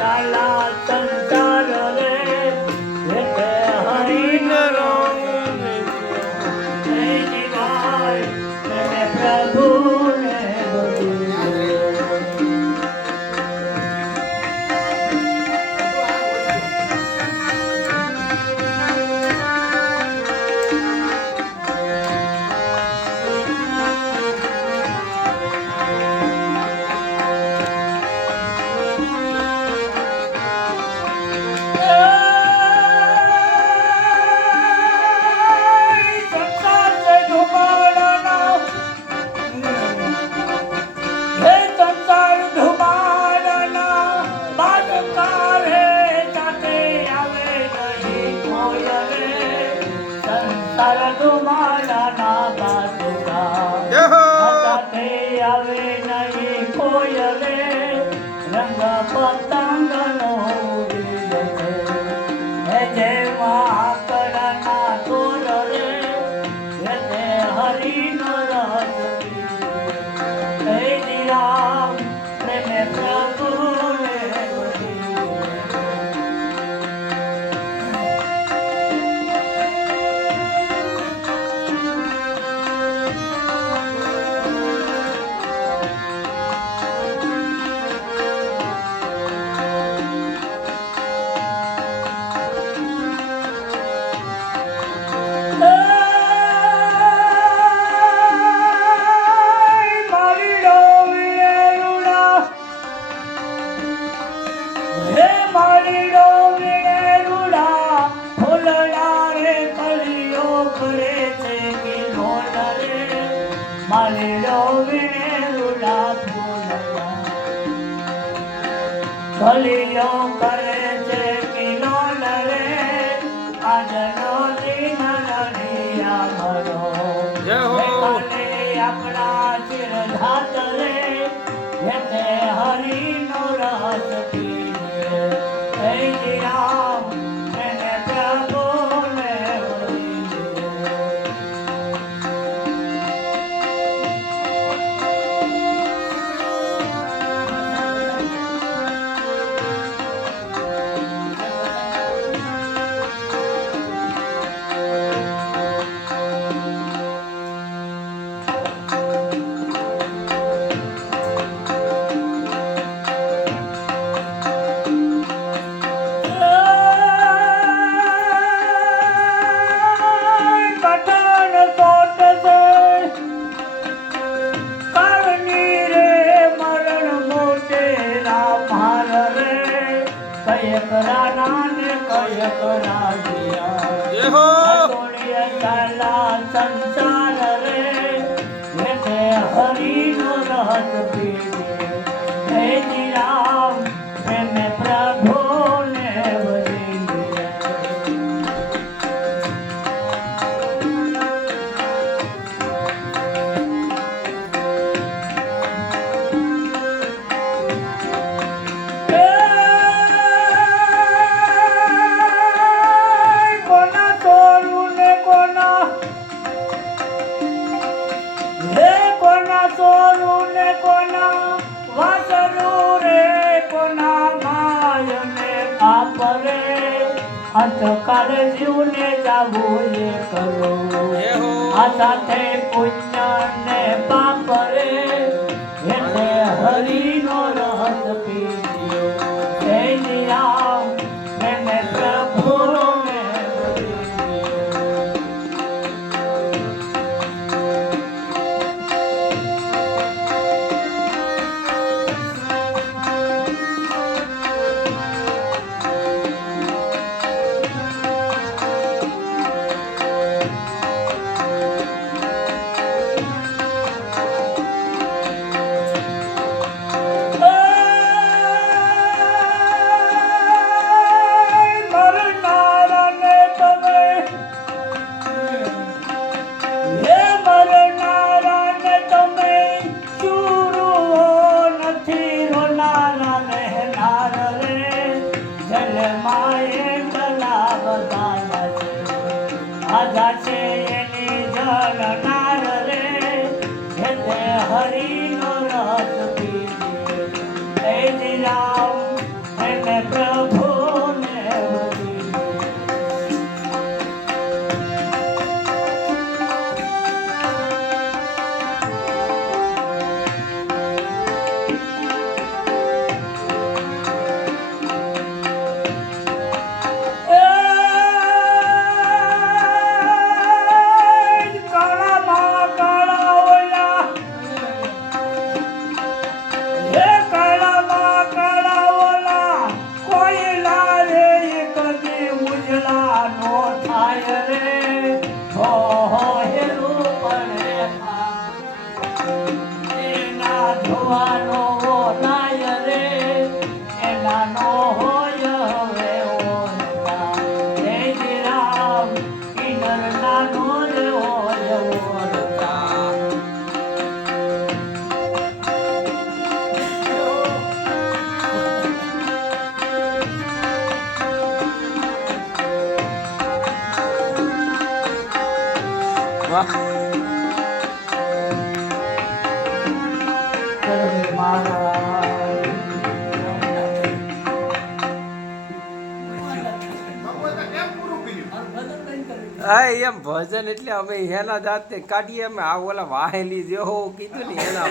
ચાલા સંસાર રે એટલે હરિન રંગ જીવાય તેને પ્રભુને આવે નહીં કોઈ રે રંગ પતંગનો ઉડી હે જેમાં આકડાના તોર રે એટલે હરિનો રસ હે રામ પ્રેમે પ્રભુને ભલિયો કરે છે કિલોલ રે આજનો દિન રણિયા મરો આપણા ચિર ધાત રે એટલે હરિનો રસ પીએ હે રામ એને પ્રભુને સંસાર રે હરિનો રસ પીવે હે રામ પ્રેમે પ્રભુને અંધકાર જીવને જાવું એ કરો આ સાથે પુણ્ય ને પાપ રે એટલે હરિનો રસ પીજો હે રામ એને પ્રભુનો હરિનો રસ પીવે હે રામ વાહ સર્વે મારા હા એમ ભજન એટલે અમે એના જાતે કાઢીએ અમે આ ઓલા વાહેલી જે હો કીધું ને એના